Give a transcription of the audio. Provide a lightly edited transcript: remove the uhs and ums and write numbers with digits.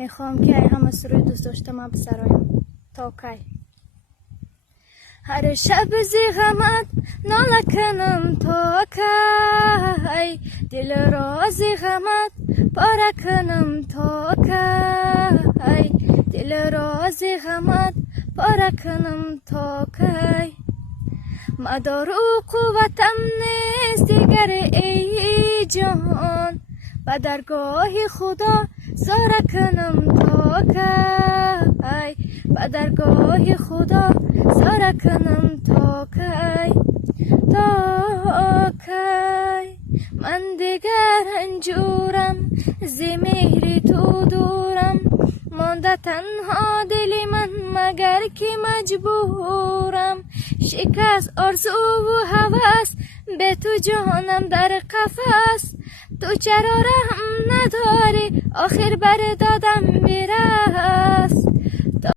میخوام که همه سروی دوست داشتم بسرایم تا کی. هر شب زیغمت ناله کنم تا کی، دل را زیغمت پاره کنم تا کی، دل را زیغمت پاره کنم تا کی. مدار و قوتم نیست دیگر ای جهان، به درگاه خدا زار کنم تا کی، به درگاه خدا زار کنم تا کی. تا کی من دیگر رنجورم، ز مهر تو دورم، مانده تنها دلی من مگر که مجبورم. شکست آرزو و هوس به تو جانم در قفس، تو چرا رحم نداری آخر بر دادم